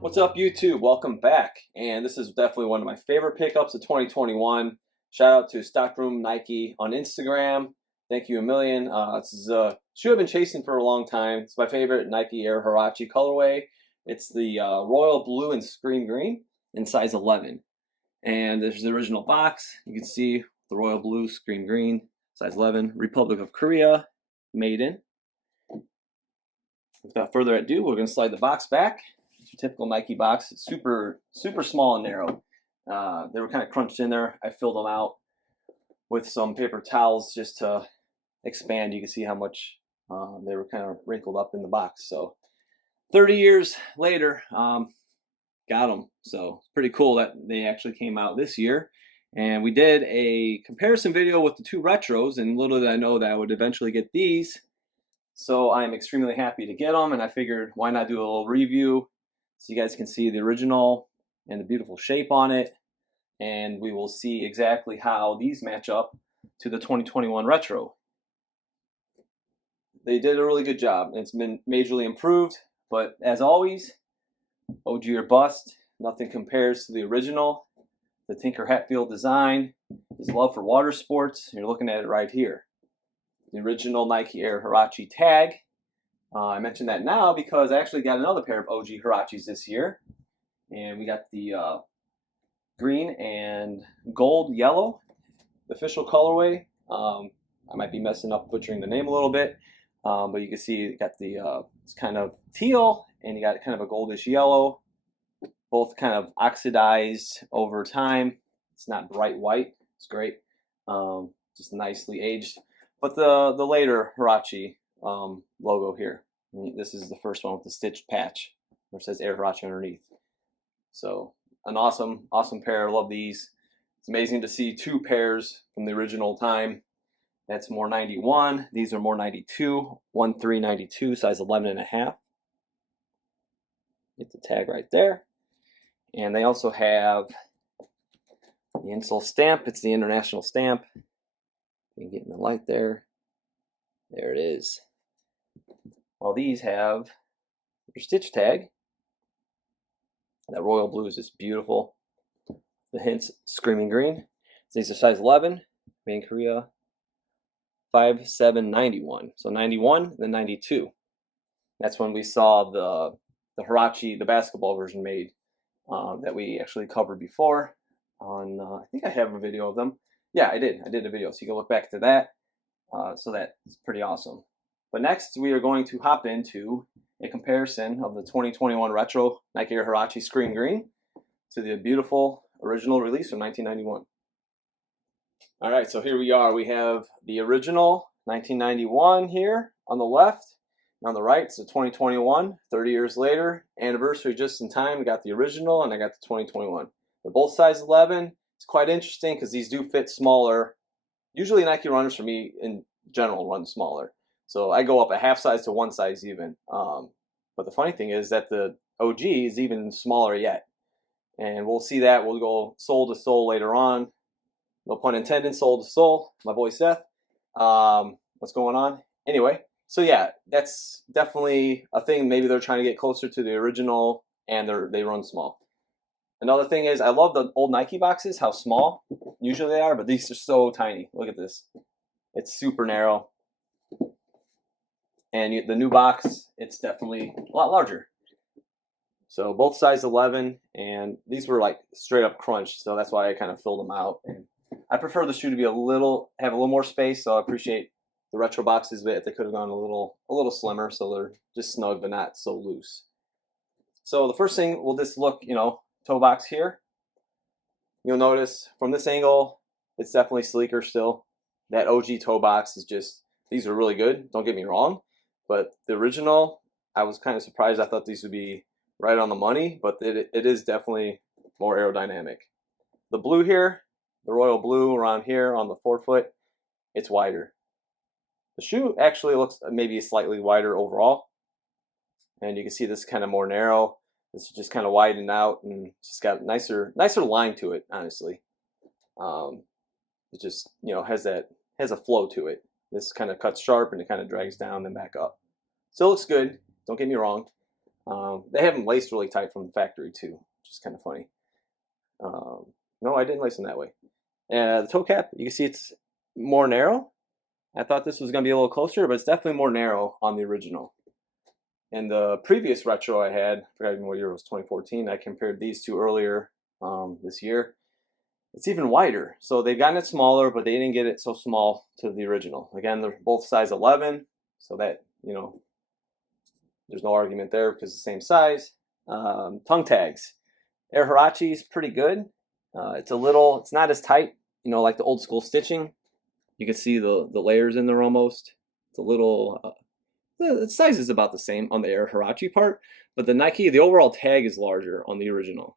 What's up, YouTube? Welcome back. And this is definitely one of my favorite pickups of 2021. Shout out to Stockroom Nike on Instagram. Thank you a million. This is a shoe I've been chasing for a long time. It's my favorite Nike Air Hurache colorway. It's the royal blue and screen green in size 11. And there's the original box. You can see the royal blue, screen green, size 11, Republic of Korea, made in. Without further ado, we're going to slide the box back. It's your typical Nike box. It's super small and narrow. They were kind of crunched in there. I filled them out with some paper towels just to expand. You can see how much they were kind of wrinkled up in the box. So 30 years later, got them. So it's pretty cool that they actually came out this year. And we did a comparison video with the two retros, and little did I know that I would eventually get these. So I'm extremely happy to get them, and I figured why not do a little review so you guys can see the original and the beautiful shape on it, and we will see exactly how these match up to the 2021 retro. They did a really good job. It's been majorly improved, but as always, OG or bust. Nothing compares to the original. The Tinker Hatfield design, his love for water sports. You're looking at it right here. The original Nike Air Hurache tag. I mention that now because I actually got another pair of OG Huaraches this year. And we got the green and gold yellow, the official colorway. I might be messing up, butchering the name a little bit. But you can see you got the, it's kind of teal and you got kind of a goldish yellow. Both kind of oxidized over time. It's not bright white. It's great. Just nicely aged. But the later Huarache logo here. This is the first one with the stitched patch where it says Air Hurache underneath. So an awesome pair. I love these. It's amazing to see two pairs from the original time. That's more 91. These are more 92. 1392, size 11.5. Get the tag right there. And they also have the insole stamp. It's the international stamp. You can get in the light there. There it is. Well, these have your stitch tag. That royal blue is just beautiful. The hints screaming green. These are size 11, made in Korea. 5791. So 91, then 92. That's when we saw the Huarache, the basketball version made that we actually covered before. On I think I have a video of them. Yeah, I did a video, so you can look back to that. So that's pretty awesome. But next, we are going to hop into a comparison of the 2021 retro Nike Air Hurache Screen Green to the beautiful original release from 1991. All right, so here we are. We have the original 1991 here on the left. And on the right, so 2021, 30 years later, anniversary just in time. We got the original and I got the 2021. They're both size 11. It's quite interesting because these do fit smaller. Usually Nike runners for me in general run smaller. So I go up a half size to one size even. But the funny thing is that the OG is even smaller yet. And we'll see that. We'll go sole to sole later on. No pun intended, sole to sole. My boy Seth. What's going on? Anyway, so yeah, that's definitely a thing. Maybe they're trying to get closer to the original and they run small. Another thing is I love the old Nike boxes, how small usually they are, but these are so tiny. Look at this. It's super narrow. And the new box, it's definitely a lot larger. So both size 11, and these were like straight up crunched, so that's why I kind of filled them out. And I prefer the shoe to be have a little more space, so I appreciate the retro boxes, but they could have gone a little slimmer, so they're just snug but not so loose. So the first thing, we'll just look, toe box here. You'll notice from this angle, it's definitely sleeker still. That OG toe box is just, these are really good, don't get me wrong. But the original, I was kind of surprised. I thought these would be right on the money, but it is definitely more aerodynamic. The blue here, the royal blue around here on the forefoot, it's wider. The shoe actually looks maybe slightly wider overall. And you can see this kind of more narrow. This is just kind of widened out and just got nicer line to it, honestly. It just, has a flow to it. This kind of cuts sharp and it kind of drags down and back up. Still looks good, don't get me wrong. They have them laced really tight from the factory too, which is kind of funny. No, I didn't lace them that way. And the toe cap, you can see it's more narrow. I thought this was going to be a little closer, but it's definitely more narrow on the original. And the previous retro I had, I forgot even what year it was, 2014, I compared these two earlier this year. It's even wider. So they've gotten it smaller, but they didn't get it so small to the original. Again, they're both size 11, so that, you know, there's no argument there because it's the same size. Tongue tags. Air Hurache is pretty good. It's not as tight, you know, like the old school stitching. You can see the layers in there almost. It's a little, the size is about the same on the Air Hurache part, but the Nike, the overall tag is larger on the original.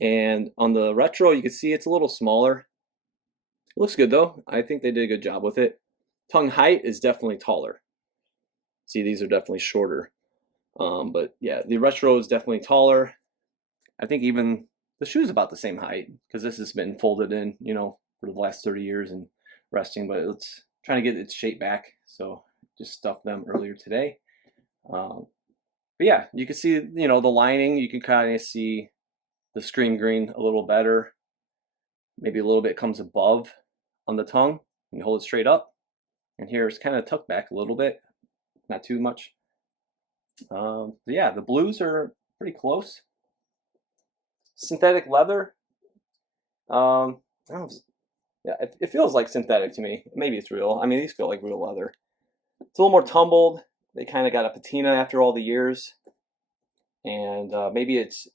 And on the retro, you can see it's a little smaller. It looks good though. I think they did a good job with it. Tongue height is definitely taller. See, these are definitely shorter. But yeah, the retro is definitely taller. I think even the shoe's about the same height because this has been folded in, you know, for the last 30 years and resting, but it's trying to get its shape back. So just stuffed them earlier today. But yeah, you can see, you know, the lining, you can kind of see the screen green a little better. Maybe a little bit comes above on the tongue and you hold it straight up. And here it's kind of tucked back a little bit, not too much. But yeah, the blues are pretty close. Synthetic leather. I don't know. Yeah, it feels like synthetic to me. Maybe it's real. I mean, these feel like real leather. It's a little more tumbled. They kind of got a patina after all the years. And maybe it's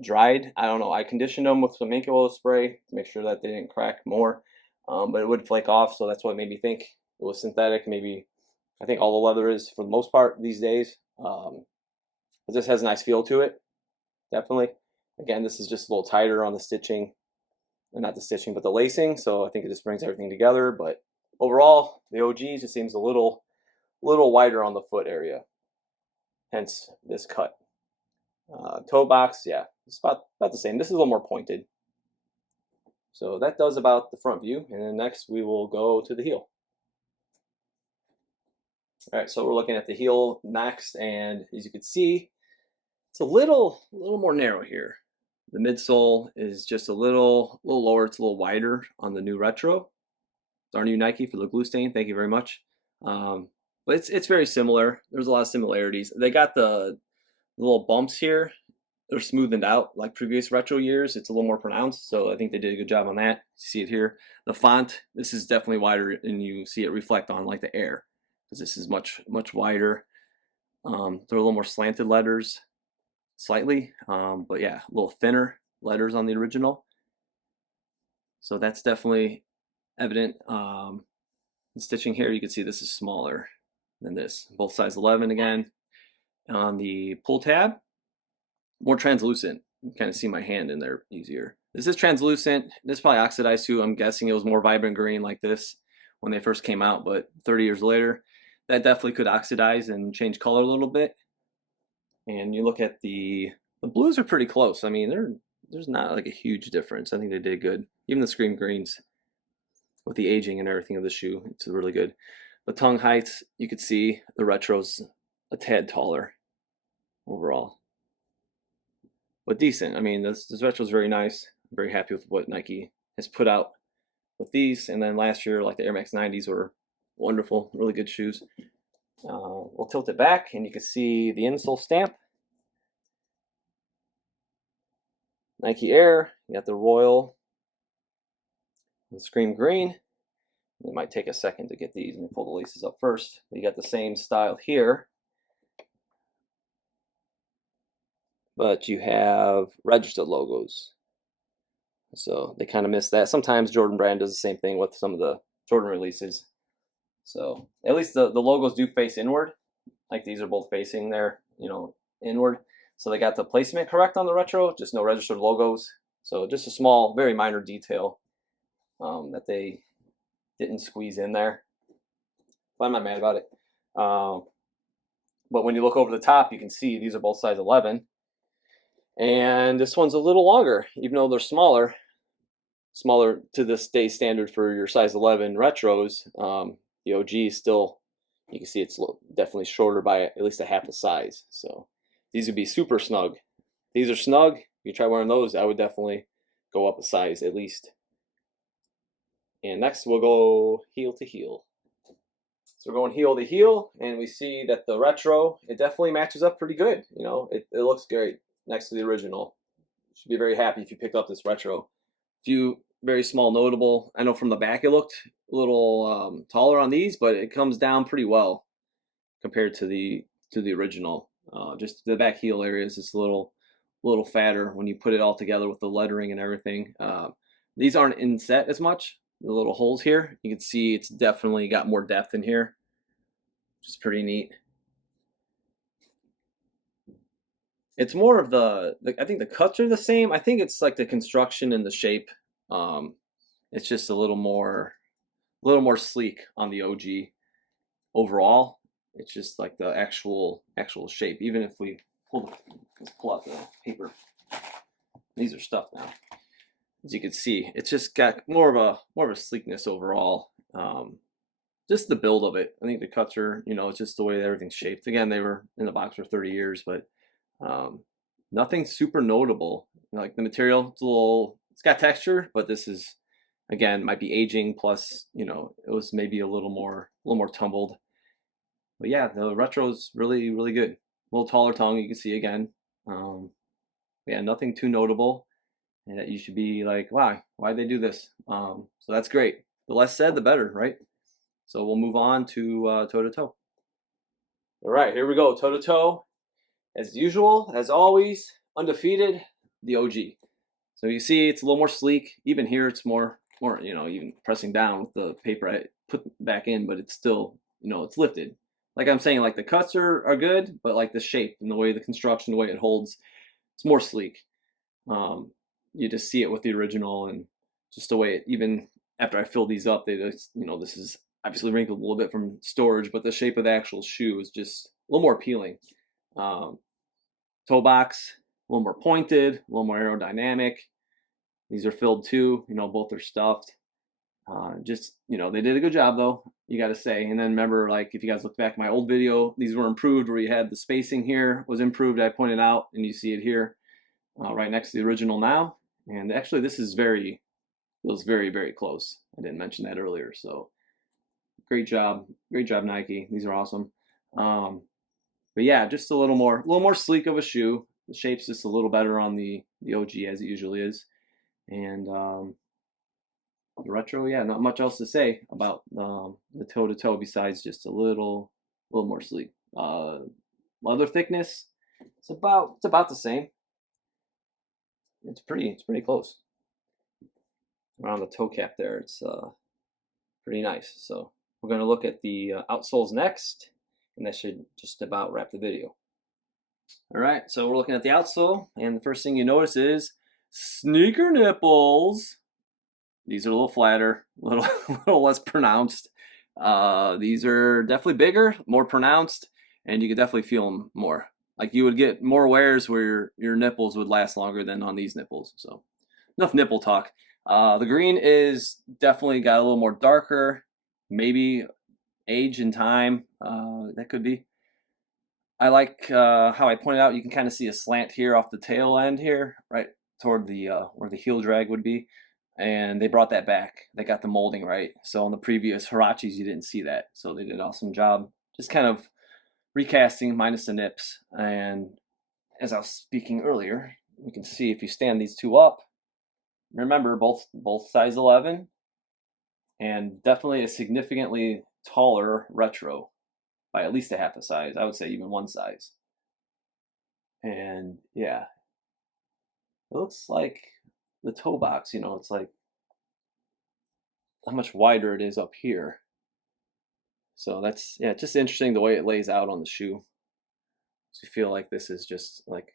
dried. I don't know. I conditioned them with some ink oil spray to make sure that they didn't crack more. But it would flake off, so that's what made me think it was synthetic. Maybe, I think all the leather is for the most part these days. But this has a nice feel to it, definitely. Again, this is just a little tighter on the stitching. Not the stitching, but the lacing. So I think it just brings everything together. But overall, the OG just seems a little wider on the foot area. Hence this cut. Toe box, yeah, it's about the same. This is a little more pointed. So that does about the front view. And then next we will go to the heel. All right, so we're looking at the heel next, and as you can see, it's a little more narrow here. The midsole is just a little lower. It's a little wider on the new retro. It's our new Nike for the glue stain. Thank you very much. But it's very similar. There's a lot of similarities. They got the little bumps here. They're smoothened out like previous retro years. It's a little more pronounced, so I think they did a good job on that. You see it here. The font, this is definitely wider, and you see it reflect on like the Air, because this is much wider. They're a little more slanted letters. Slightly, but yeah, a little thinner letters on the original. So that's definitely evident. The stitching here, you can see this is smaller than this. Both size 11 again. On the pull tab, more translucent. You can kind of see my hand in there easier. This is translucent. This is probably oxidized too. I'm guessing it was more vibrant green like this when they first came out, but 30 years later, that definitely could oxidize and change color a little bit. And you look at the blues are pretty close. I mean, there's not like a huge difference. I think they did good. Even the screen greens with the aging and everything of the shoe, it's really good. The tongue heights, you could see the retro's a tad taller overall. But decent. I mean, this retro is very nice. I'm very happy with what Nike has put out with these. And then last year, like the Air Max 90s were wonderful, really good shoes. We'll tilt it back and you can see the insole stamp. Nike Air, you got the royal and screen green. It might take a second to get these. Let me pull the laces up first. You got the same style here, but you have registered logos. So they kind of miss that. Sometimes Jordan Brand does the same thing with some of the Jordan releases. So at least the logos do face inward. Like these are both facing there, you know, inward. So they got the placement correct on the retro, just no registered logos. So just a small, very minor detail that they didn't squeeze in there. But I'm not mad about it. But when you look over the top, you can see these are both size 11. And this one's a little longer, even though they're smaller to this day standard for your size 11 retros. The OG is still, You can see it's definitely shorter by at least a half the size. So these would be super snug. These are snug. If you try wearing those, I would definitely go up a size at least. And next we'll go heel to heel. So we're going heel to heel, and we see that the retro, it definitely matches up pretty good. You know, it looks great next to the original. You should be very happy if you picked up this retro. Few very small notable. I know from the back it looked a little taller on these, but it comes down pretty well compared to the original. Just the back heel area is just a little fatter when you put it all together with the lettering and everything. These aren't inset as much. The little holes here, you can see it's definitely got more depth in here, which is pretty neat. It's more of I think the cuts are the same. I think it's like the construction and the shape. It's just a little more sleek on the OG overall. It's just like the actual shape. Even if we let's pull out the paper. These are stuffed now. As you can see, it's just got more of a sleekness overall. Just the build of it. I think the cuts are, you know, it's just the way everything's shaped. Again, they were in the box for 30 years, but nothing super notable. Like the material, it's got texture, but this is, again, might be aging. Plus, you know, it was maybe a little more tumbled. But yeah, the retro's really good. A little taller tongue, you can see again. Yeah, nothing too notable. And that you should be like, why'd they do this? So that's great. The less said, the better, right? So we'll move on to toe to toe. All right, here we go, toe to toe. As usual, as always, undefeated, the OG. So you see, it's a little more sleek. Even here, it's more, you know, even pressing down with the paper I put back in, but it's still, you know, it's lifted. Like I'm saying, like the cuts are good, but like the shape and the way the construction, the way it holds, it's more sleek. You just see it with the original, and just the way it, even after I filled these up, they just, you know, this is obviously wrinkled a little bit from storage, but the shape of the actual shoe is just a little more appealing. Toe box, a little more pointed, a little more aerodynamic. These are filled too, you know, both are stuffed. Just, you know, they did a good job though, you got to say. And then remember, like if you guys look back at my old video, these were improved where you had the spacing here was improved. I pointed out, and you see it here right next to the original now. And actually this is feels very close. I didn't mention that earlier. So great job Nike. These are awesome. But yeah, just a little more sleek of a shoe. The shape's just a little better on the OG as it usually is. And the retro, yeah, not much else to say about the toe to toe besides just a little more sleek. Leather thickness, it's about the same. It's pretty close. Around the toe cap there, it's pretty nice. So we're going to look at the outsoles next, and that should just about wrap the video. All right, so we're looking at the outsole, and the first thing you notice is sneaker nipples. These are a little flatter, a little less pronounced. These are definitely bigger, more pronounced, and you can definitely feel them more. Like you would get more wears where your nipples would last longer than on these nipples. So enough nipple talk. The green is definitely got a little more darker, maybe age and time. That could be. I like how I pointed out, you can kind of see a slant here off the tail end here, right toward the where the heel drag would be. And they brought that back. They got the molding right. So on the previous Huaraches, you didn't see that. So they did an awesome job. Just kind of recasting minus the nips. And as I was speaking earlier, you can see if you stand these two up, remember both size 11, and definitely a significantly taller retro by at least a half a size. I would say even one size. And yeah, it looks like the toe box, you know, it's like how much wider it is up here. So that's, yeah, just interesting the way it lays out on the shoe. So you feel like this is just like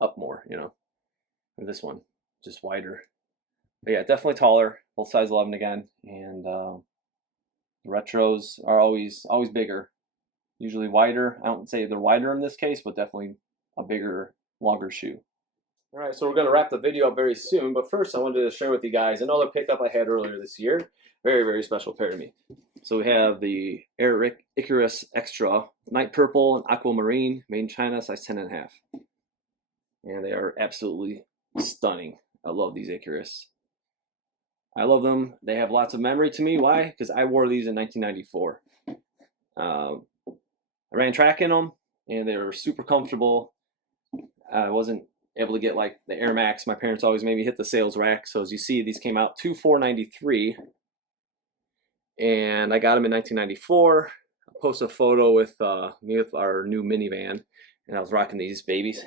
up more, you know, or this one just wider. But yeah, definitely taller, both size 11 again. And the retros are always bigger, usually wider. I don't say they're wider in this case, but definitely a bigger, longer shoe. All right, so we're going to wrap the video up very soon, but first I wanted to share with you guys another pickup I had earlier this year. Very special pair to me. So we have the Air Hurache Extra Night Purple and Aquamarine, made in China, size 10.5. And they are absolutely stunning. I love these Huraches. I love them. They have lots of memory to me. Why? Because I wore these in 1994. I ran track in them, and they were super comfortable. I wasn't able to get like the Air Max. My parents always made me hit the sales rack. So as you see, these came out $2,493, and I got them in 1994. I'll post a photo with me with our new minivan, and I was rocking these babies.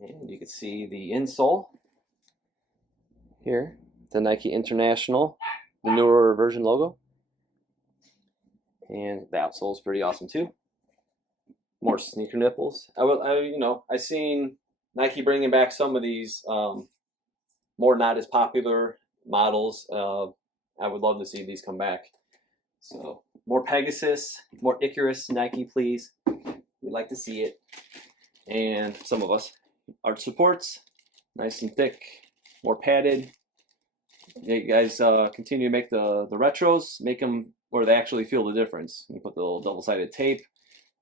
And you can see the insole here, the Nike International, the newer version logo. And the outsole is pretty awesome too. More sneaker nipples. I seen Nike bringing back some of these more not as popular models. I would love to see these come back. So more Pegasus, more Icarus, Nike, please. We'd like to see it. And some of us. Arch supports, nice and thick, more padded. You guys continue to make the retros, make them where they actually feel the difference. You put the little double-sided tape,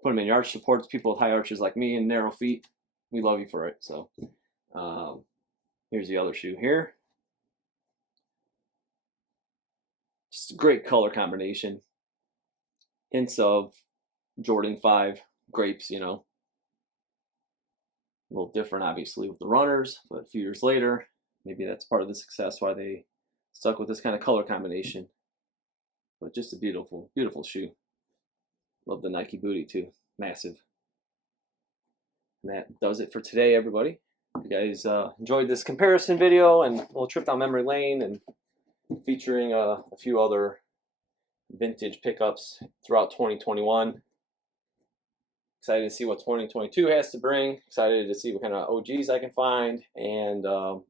put them in your arch supports. People with high arches like me and narrow feet, we love you for it. So here's the other shoe here. Just a great color combination. Hints of Jordan 5 grapes, you know. A little different, obviously, with the runners, but a few years later, maybe that's part of the success why they stuck with this kind of color combination. But just a beautiful, beautiful shoe. Love the Nike booty too, massive. And that does it for today, everybody. If you guys enjoyed this comparison video and a little trip down memory lane and featuring a few other vintage pickups throughout 2021. Excited to see what 2022 has to bring. Excited to see what kind of OGs I can find and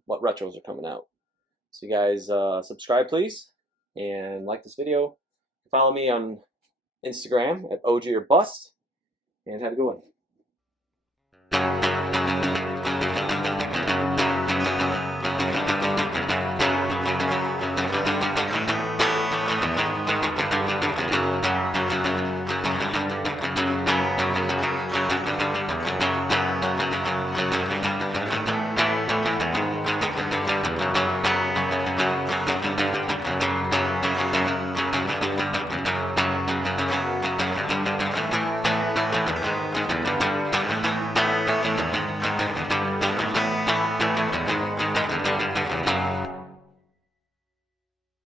what retros are coming out. So you guys subscribe, please, and like this video. Follow me on Instagram at OG or Bust, and have a good one.